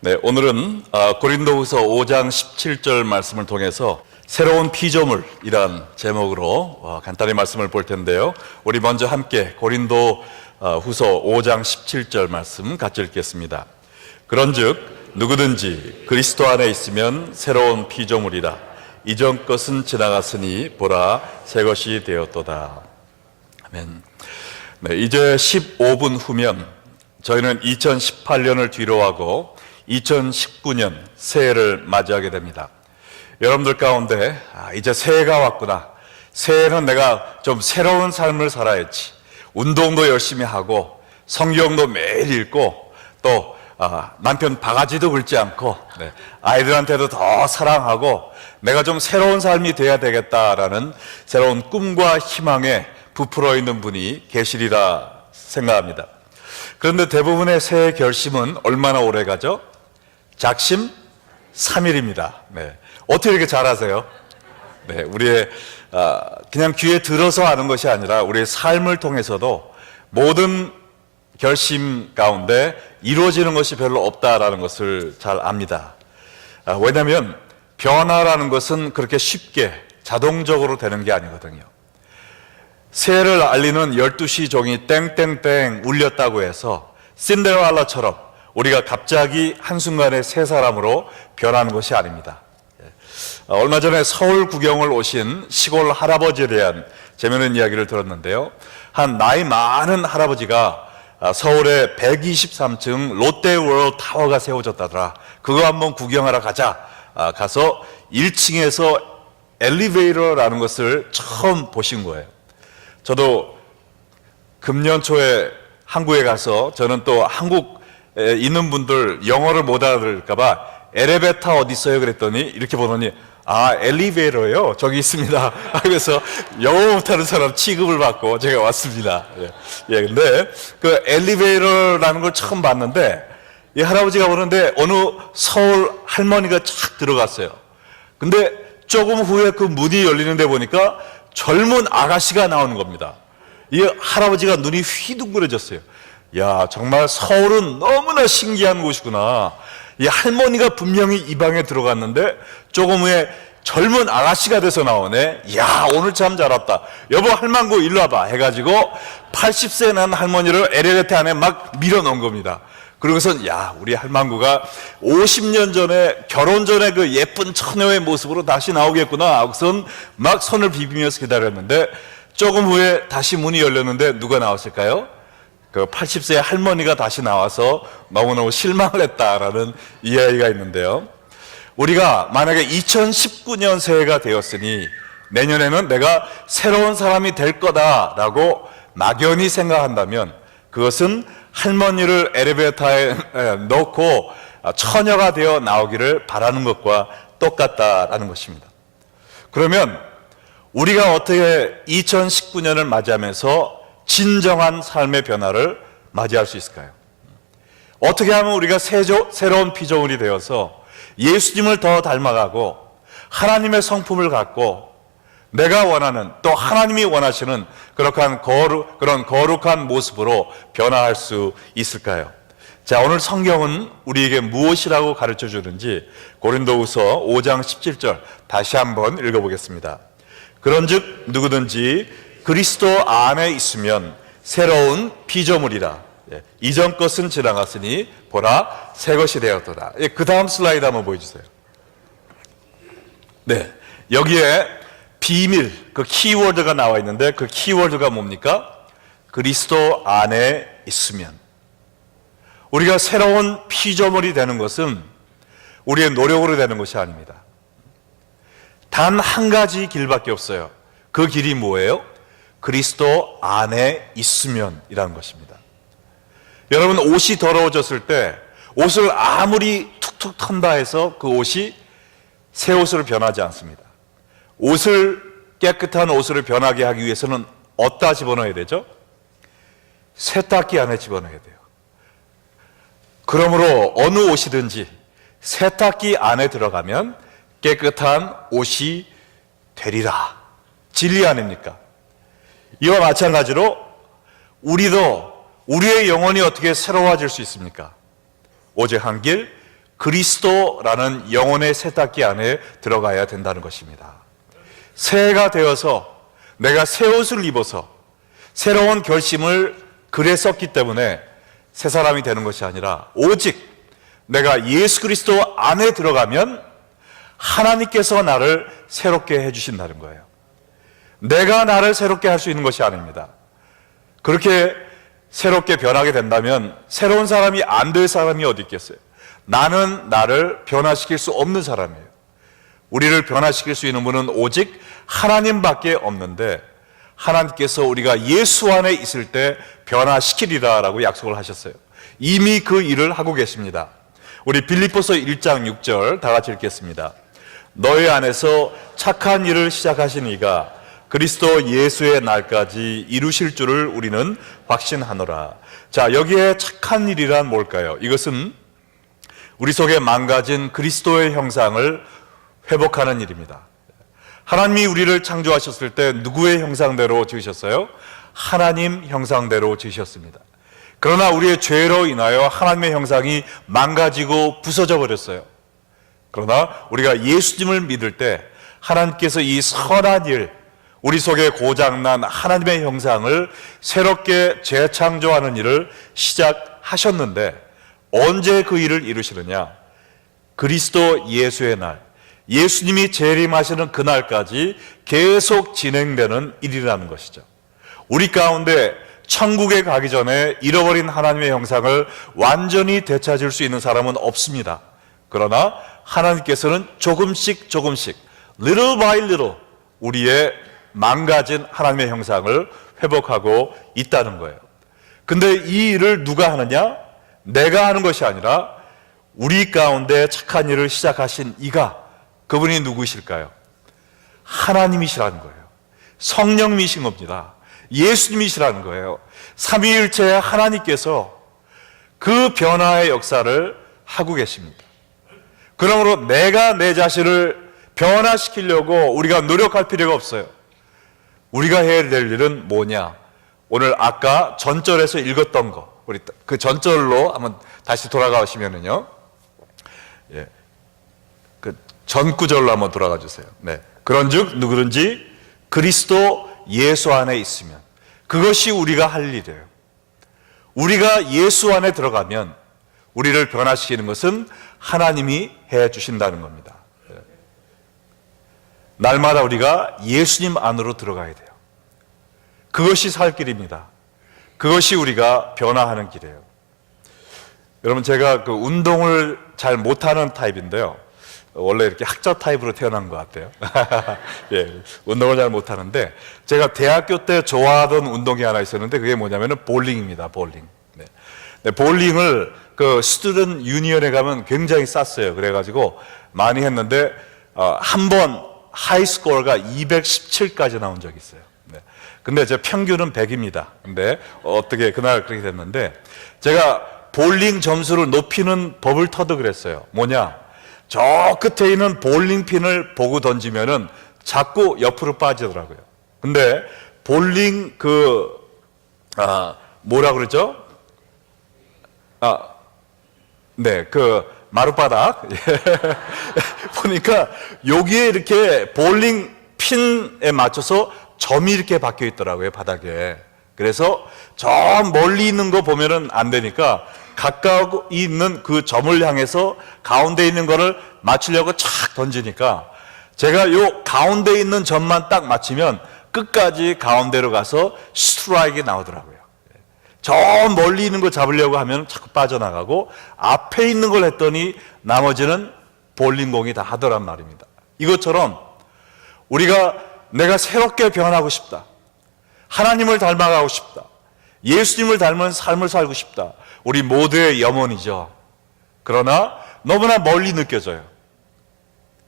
네, 오늘은 고린도후서 5장 17절 말씀을 통해서 새로운 피조물이란 제목으로 간단히 말씀을 볼 텐데요. 우리 먼저 함께 고린도후서 5장 17절 말씀 같이 읽겠습니다. 그런즉 누구든지 그리스도 안에 있으면 새로운 피조물이라. 이전 것은 지나갔으니 보라 새 것이 되었도다. 아멘. 네, 이제 15분 후면 저희는 2018년을 뒤로하고 2019년 새해를 맞이하게 됩니다. 여러분들 가운데 이제 새해가 왔구나, 새해는 내가 좀 새로운 삶을 살아야지, 운동도 열심히 하고 성경도 매일 읽고 또 남편 바가지도 긁지 않고 아이들한테도 더 사랑하고 내가 좀 새로운 삶이 돼야 되겠다라는 새로운 꿈과 희망에 부풀어 있는 분이 계시리라 생각합니다. 그런데 대부분의 새해 결심은 얼마나 오래 가죠? 작심 3일입니다. 어떻게 이렇게 잘하세요? 우리의 그냥 귀에 들어서 아는 것이 아니라 우리의 삶을 통해서도 모든 결심 가운데 이루어지는 것이 별로 없다라는 것을 잘 압니다. 왜냐하면 변화라는 것은 그렇게 쉽게 자동적으로 되는 게 아니거든요. 새해를 알리는 12시 종이 땡땡땡 울렸다고 해서 신데렐라처럼 우리가 갑자기 한순간에 새 사람으로 변하는 것이 아닙니다. 얼마 전에 서울 구경을 오신 시골 할아버지에 대한 재미있는 이야기를 들었는데요. 한 나이 많은 할아버지가 서울의 123층 롯데월드 타워가 세워졌다더라. 그거 한번 구경하러 가자. 가서 1층에서 엘리베이터라는 것을 처음 보신 거예요. 저도 금년 초에 한국에 가서 저는 또 한국에 있는 분들 영어를 못 알아들을까 봐 엘리베이터 어디 있어요? 그랬더니 이렇게 보더니 엘리베이터요? 저기 있습니다. 그래서 영어 못하는 사람 취급을 받고 제가 왔습니다. 근데 그 엘리베이터라는 걸 처음 봤는데 이 할아버지가 보는데 어느 서울 할머니가 착 들어갔어요. 근데 조금 후에 그 문이 열리는데 보니까 젊은 아가씨가 나오는 겁니다. 이 할아버지가 눈이 휘둥그레졌어요. 야, 정말 서울은 너무나 신기한 곳이구나. 이 할머니가 분명히 이 방에 들어갔는데 조금 후에 젊은 아가씨가 돼서 나오네. 야, 오늘 참 잘 왔다. 여보, 할망구 일로 와봐 해가지고 80세 난 할머니를 엘리베이터 안에 막 밀어넣은 겁니다. 그러고선 야, 우리 할망구가 50년 전에 결혼 전에 그 예쁜 처녀의 모습으로 다시 나오겠구나 하고선 막 손을 비비면서 기다렸는데 조금 후에 다시 문이 열렸는데 누가 나왔을까요? 그 80세 할머니가 다시 나와서 너무너무 실망을 했다라는 이야기가 있는데요. 우리가 만약에 2019년 새해가 되었으니 내년에는 내가 새로운 사람이 될 거다라고 막연히 생각한다면 그것은 할머니를 엘리베이터에 넣고 처녀가 되어 나오기를 바라는 것과 똑같다라는 것입니다. 그러면 우리가 어떻게 2019년을 맞이하면서 진정한 삶의 변화를 맞이할 수 있을까요? 어떻게 하면 우리가 새로운 피조물이 되어서 예수님을 더 닮아가고 하나님의 성품을 갖고 내가 원하는 또 하나님이 원하시는 그런 거룩한 모습으로 변화할 수 있을까요? 자, 오늘 성경은 우리에게 무엇이라고 가르쳐 주는지 고린도후서 5장 17절 다시 한번 읽어보겠습니다. 그런즉 누구든지 그리스도 안에 있으면 새로운 피조물이라. 이전 것은 지나갔으니 보라 새 것이 되었도다. 그 다음 슬라이드 한번 보여주세요. 여기에 비밀, 그 키워드가 나와 있는데 그 키워드가 뭡니까? 그리스도 안에 있으면. 우리가 새로운 피조물이 되는 것은 우리의 노력으로 되는 것이 아닙니다. 단 한 가지 길밖에 없어요. 그 길이 뭐예요? 그리스도 안에 있으면 이라는 것입니다. 여러분, 옷이 더러워졌을 때 옷을 아무리 툭툭 턴다 해서 그 옷이 새 옷으로 변하지 않습니다. 깨끗한 옷을 변하게 하기 위해서는 어디다 집어넣어야 되죠? 세탁기 안에 집어넣어야 돼요. 그러므로 어느 옷이든지 세탁기 안에 들어가면 깨끗한 옷이 되리라. 진리 아닙니까? 이와 마찬가지로 우리도 우리의 영혼이 어떻게 새로워질 수 있습니까? 오직 한 길, 그리스도라는 영혼의 세탁기 안에 들어가야 된다는 것입니다. 새해가 되어서 내가 새 옷을 입어서 새로운 결심을 글에 썼기 때문에 새 사람이 되는 것이 아니라 오직 내가 예수 그리스도 안에 들어가면 하나님께서 나를 새롭게 해주신다는 거예요. 내가 나를 새롭게 할 수 있는 것이 아닙니다. 그렇게 새롭게 변하게 된다면 새로운 사람이 안 될 사람이 어디 있겠어요? 나는 나를 변화시킬 수 없는 사람이에요. 우리를 변화시킬 수 있는 분은 오직 하나님밖에 없는데, 하나님께서 우리가 예수 안에 있을 때 변화시키리라 라고 약속을 하셨어요. 이미 그 일을 하고 계십니다. 우리 빌립보서 1장 6절 다 같이 읽겠습니다. 너희 안에서 착한 일을 시작하신 이가 그리스도 예수의 날까지 이루실 줄을 우리는 확신하노라. 자, 여기에 착한 일이란 뭘까요? 이것은 우리 속에 망가진 그리스도의 형상을 회복하는 일입니다. 하나님이 우리를 창조하셨을 때 누구의 형상대로 지으셨어요? 하나님 형상대로 지으셨습니다. 그러나 우리의 죄로 인하여 하나님의 형상이 망가지고 부서져 버렸어요. 그러나 우리가 예수님을 믿을 때 하나님께서 이 선한 일, 우리 속에 고장난 하나님의 형상을 새롭게 재창조하는 일을 시작하셨는데, 언제 그 일을 이루시느냐? 그리스도 예수의 날, 예수님이 재림하시는 그날까지 계속 진행되는 일이라는 것이죠. 우리 가운데 천국에 가기 전에 잃어버린 하나님의 형상을 완전히 되찾을 수 있는 사람은 없습니다. 그러나 하나님께서는 조금씩 little by little 우리의 망가진 하나님의 형상을 회복하고 있다는 거예요. 근데 이 일을 누가 하느냐? 내가 하는 것이 아니라 우리 가운데 착한 일을 시작하신 이가, 그분이 누구실까요? 하나님이시라는 거예요. 성령이신 겁니다. 예수님이시라는 거예요. 삼위일체 하나님께서 그 변화의 역사를 하고 계십니다. 그러므로 내가 내 자신을 변화시키려고 우리가 노력할 필요가 없어요. 우리가 해야 될 일은 뭐냐? 오늘 아까 전절에서 읽었던 거, 우리 그 전절로 한번 다시 돌아가시면은요, 예, 그 전구절로 한번 돌아가 주세요. 네, 그런즉 누구든지 그리스도 예수 안에 있으면, 그것이 우리가 할 일이에요. 우리가 예수 안에 들어가면 우리를 변화시키는 것은 하나님이 해 주신다는 겁니다. 날마다 우리가 예수님 안으로 들어가야 돼요. 그것이 살 길입니다. 그것이 우리가 변화하는 길이에요. 여러분, 제가 그 운동을 잘 못하는 타입인데요, 원래 이렇게 학자 타입으로 태어난 것 같아요. 예, 운동을 잘 못하는데, 제가 대학교 때 좋아하던 운동이 하나 있었는데 그게 뭐냐면은 볼링입니다. 볼링. 네. 네, 볼링을 그 스튜던트 유니언에 가면 굉장히 쌌어요. 그래가지고 많이 했는데 한 번 하이스코어가 217까지 나온 적이 있어요. 네. 근데 제 평균은 100입니다. 근데 어떻게 그날 그렇게 됐는데, 제가 볼링 점수를 높이는 법을 터득했어요. 뭐냐? 저 끝에 있는 볼링핀을 보고 던지면은 자꾸 옆으로 빠지더라고요. 근데 볼링 뭐라 그러죠? 네, 그 마룻바닥 보니까 여기에 이렇게 볼링 핀에 맞춰서 점이 이렇게 박혀 있더라고요, 바닥에. 그래서 저 멀리 있는 거 보면은 안 되니까 가까이 있는 그 점을 향해서 가운데 있는 거를 맞추려고 착 던지니까, 제가 요 가운데 있는 점만 딱 맞추면 끝까지 가운데로 가서 스트라이크가 나오더라고요. 저 멀리 있는 거 잡으려고 하면 자꾸 빠져나가고, 앞에 있는 걸 했더니 나머지는 볼링공이 다 하더란 말입니다. 이것처럼 우리가 내가 새롭게 변하고 싶다, 하나님을 닮아가고 싶다, 예수님을 닮은 삶을 살고 싶다, 우리 모두의 염원이죠. 그러나 너무나 멀리 느껴져요.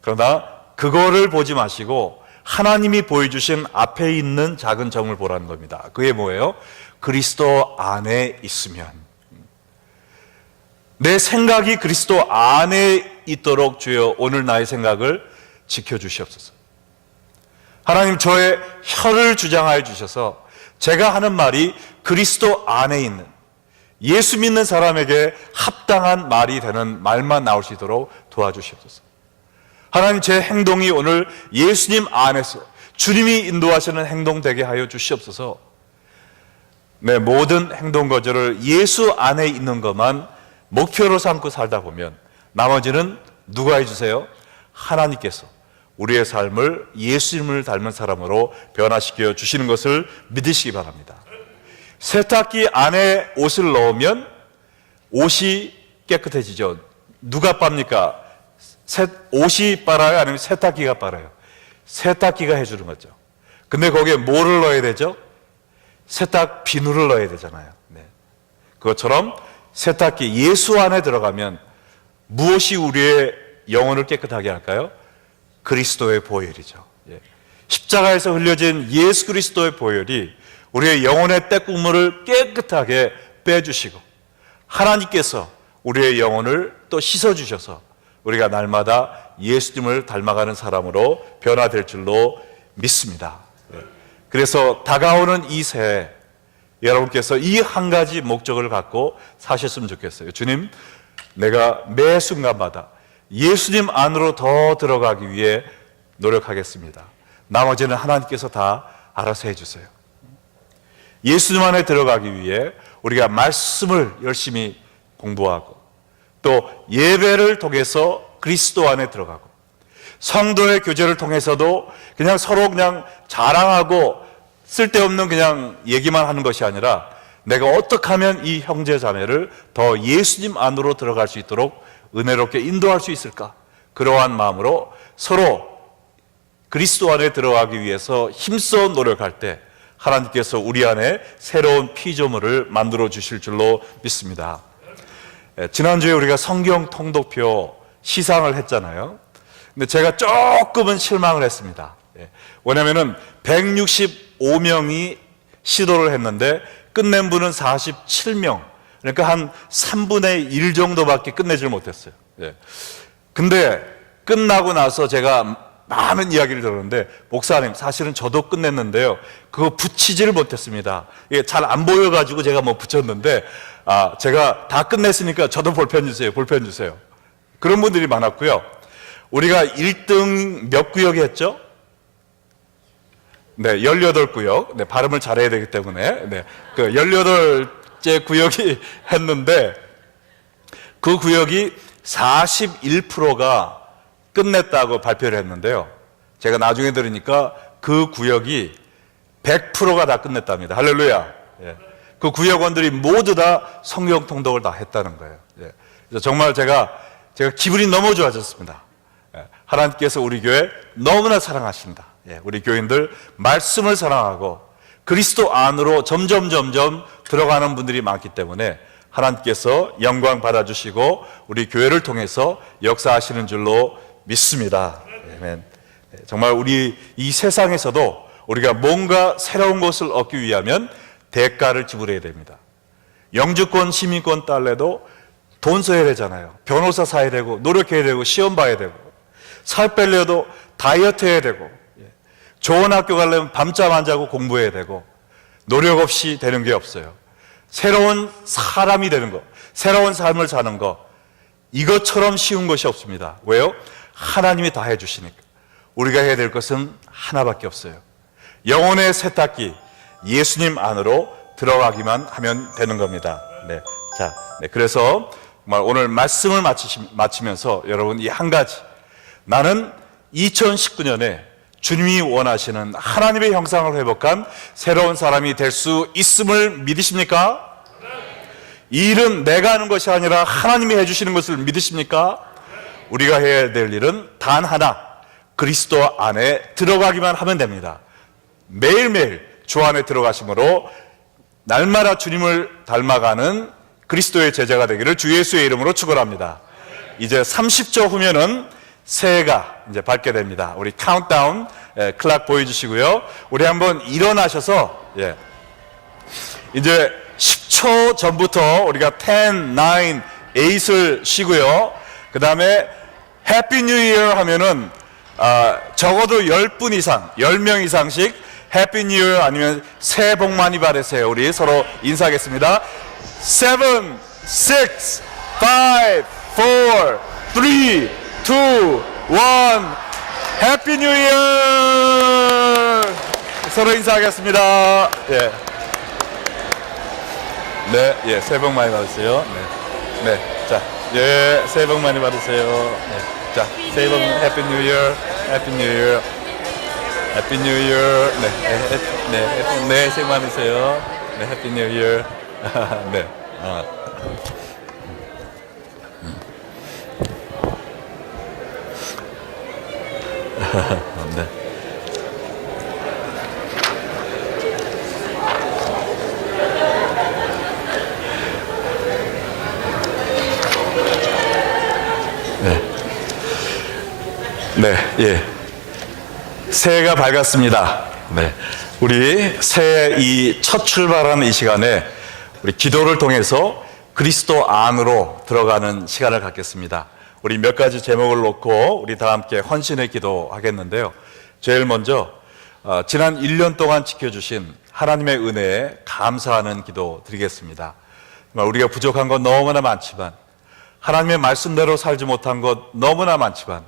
그러나 그거를 보지 마시고 하나님이 보여주신 앞에 있는 작은 점을 보라는 겁니다. 그게 뭐예요? 그리스도 안에 있으면, 내 생각이 그리스도 안에 있도록 주여 오늘 나의 생각을 지켜주시옵소서. 하나님, 저의 혀를 주장하여 주셔서 제가 하는 말이 그리스도 안에 있는, 예수 믿는 사람에게 합당한 말이 되는 말만 나올 수 있도록 도와주시옵소서. 하나님, 제 행동이 오늘 예수님 안에서 주님이 인도하시는 행동 되게 하여 주시옵소서. 내 모든 행동 거절을 예수 안에 있는 것만 목표로 삼고 살다 보면 나머지는 누가 해주세요? 하나님께서 우리의 삶을 예수님을 닮은 사람으로 변화시켜 주시는 것을 믿으시기 바랍니다. 세탁기 안에 옷을 넣으면 옷이 깨끗해지죠. 누가 빱니까? 옷이 빨아요? 아니면 세탁기가 빨아요? 세탁기가 해주는 거죠. 근데 거기에 뭐를 넣어야 되죠? 세탁 비누를 넣어야 되잖아요. 네. 그것처럼 세탁기 예수 안에 들어가면 무엇이 우리의 영혼을 깨끗하게 할까요? 그리스도의 보혈이죠. 예. 십자가에서 흘려진 예수 그리스도의 보혈이 우리의 영혼의 때국물을 깨끗하게 빼주시고 하나님께서 우리의 영혼을 또 씻어주셔서 우리가 날마다 예수님을 닮아가는 사람으로 변화될 줄로 믿습니다. 그래서 다가오는 이 새해 여러분께서 이 한 가지 목적을 갖고 사셨으면 좋겠어요. 주님, 내가 매 순간마다 예수님 안으로 더 들어가기 위해 노력하겠습니다. 나머지는 하나님께서 다 알아서 해주세요. 예수님 안에 들어가기 위해 우리가 말씀을 열심히 공부하고 또 예배를 통해서 그리스도 안에 들어가고 성도의 교제를 통해서도 그냥 서로 그냥 자랑하고 쓸데없는 그냥 얘기만 하는 것이 아니라 내가 어떻게 하면 이 형제 자매를 더 예수님 안으로 들어갈 수 있도록 은혜롭게 인도할 수 있을까? 그러한 마음으로 서로 그리스도 안에 들어가기 위해서 힘써 노력할 때 하나님께서 우리 안에 새로운 피조물을 만들어 주실 줄로 믿습니다. 지난주에 우리가 성경 통독표 시상을 했잖아요. 근데 제가 조금은 실망을 했습니다. 왜냐면은 165명이 시도를 했는데 끝낸 분은 47명. 그러니까 한 3분의 1 정도밖에 끝내질 못했어요. 근데 끝나고 나서 제가 많은 이야기를 들었는데, 목사님, 사실은 저도 끝냈는데요, 그거 붙이지를 못했습니다. 이게 잘 안 보여가지고 제가 뭐 붙였는데, 제가 다 끝냈으니까 저도 볼펜 주세요, 볼펜 주세요. 그런 분들이 많았고요. 우리가 1등 몇 구역이 했죠? 네, 18구역. 네, 발음을 잘해야 되기 때문에. 네, 그 18째 구역이 했는데, 그 구역이 41%가 끝냈다고 발표를 했는데요. 제가 나중에 들으니까 그 구역이 100%가 다 끝냈답니다. 할렐루야. 예. 그 구역원들이 모두 다 성경 통독을 다 했다는 거예요. 예. 그래서 정말 제가 기분이 너무 좋아졌습니다. 예. 하나님께서 우리 교회 너무나 사랑하신다. 예. 우리 교인들 말씀을 사랑하고 그리스도 안으로 점점 들어가는 분들이 많기 때문에 하나님께서 영광 받아주시고 우리 교회를 통해서 역사하시는 줄로 믿습니다. 아멘. 정말 우리 이 세상에서도 우리가 뭔가 새로운 것을 얻기 위하면 대가를 지불해야 됩니다. 영주권, 시민권 딸래도 돈 써야 되잖아요. 변호사 사야 되고 노력해야 되고 시험 봐야 되고, 살 빼려도 다이어트 해야 되고, 좋은 학교 가려면 밤잠 안 자고 공부해야 되고, 노력 없이 되는 게 없어요. 새로운 사람이 되는 것, 새로운 삶을 사는 것, 이것처럼 쉬운 것이 없습니다. 왜요? 하나님이 다 해주시니까. 우리가 해야 될 것은 하나밖에 없어요. 영혼의 세탁기 예수님 안으로 들어가기만 하면 되는 겁니다. 네. 자, 네. 그래서 정말 오늘 말씀을 마치면서 여러분 이 한 가지, 나는 2019년에 주님이 원하시는 하나님의 형상을 회복한 새로운 사람이 될 수 있음을 믿으십니까? 이 일은 내가 하는 것이 아니라 하나님이 해주시는 것을 믿으십니까? 우리가 해야 될 일은 단 하나, 그리스도 안에 들어가기만 하면 됩니다. 매일매일 주 안에 들어가심으로 날마다 주님을 닮아가는 그리스도의 제자가 되기를 주 예수의 이름으로 축원합니다. 이제 30초 후면은 새해가 이제 밝게 됩니다. 우리 카운트다운 클락 보여주시고요. 우리 한번 일어나셔서 이제 10초 전부터 우리가 10, 9, 8을 쉬고요. 그 다음에 해피 뉴 이어 하면은 적어도 10분 이상, 10명 이상씩 해피 뉴 이어 아니면 새해 복 많이 받으세요. 우리 서로 인사하겠습니다. 7, 6, 5, 4, 3, 2, 1 해피 뉴 이어! 서로 인사하겠습니다. 예. 네, 예, 새해 복 많이 받으세요. 네. 네. 자, 예, 새해 복 많이 받으세요. 네. 자, 새해 복 해피 뉴 이어. 해피 뉴 이어. 해피 뉴 이어. 네. 네, 새해 복 많이 받으세요. 네, 해피 뉴 이어. 네. 네. 네, 예. 새해가 밝았습니다. 네. 우리 새해 이 첫 출발하는 이 시간에 우리 기도를 통해서 그리스도 안으로 들어가는 시간을 갖겠습니다. 우리 몇 가지 제목을 놓고 우리 다 함께 헌신의 기도 하겠는데요. 제일 먼저 지난 1년 동안 지켜주신 하나님의 은혜에 감사하는 기도 드리겠습니다. 우리가 부족한 건 너무나 많지만 하나님의 말씀대로 살지 못한 것 너무나 많지만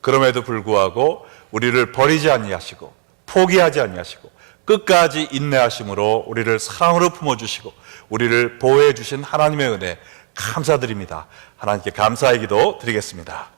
그럼에도 불구하고 우리를 버리지 아니하시고 포기하지 아니하시고 끝까지 인내하심으로 우리를 사랑으로 품어주시고 우리를 보호해 주신 하나님의 은혜 감사드립니다. 하나님께 감사의 기도 드리겠습니다.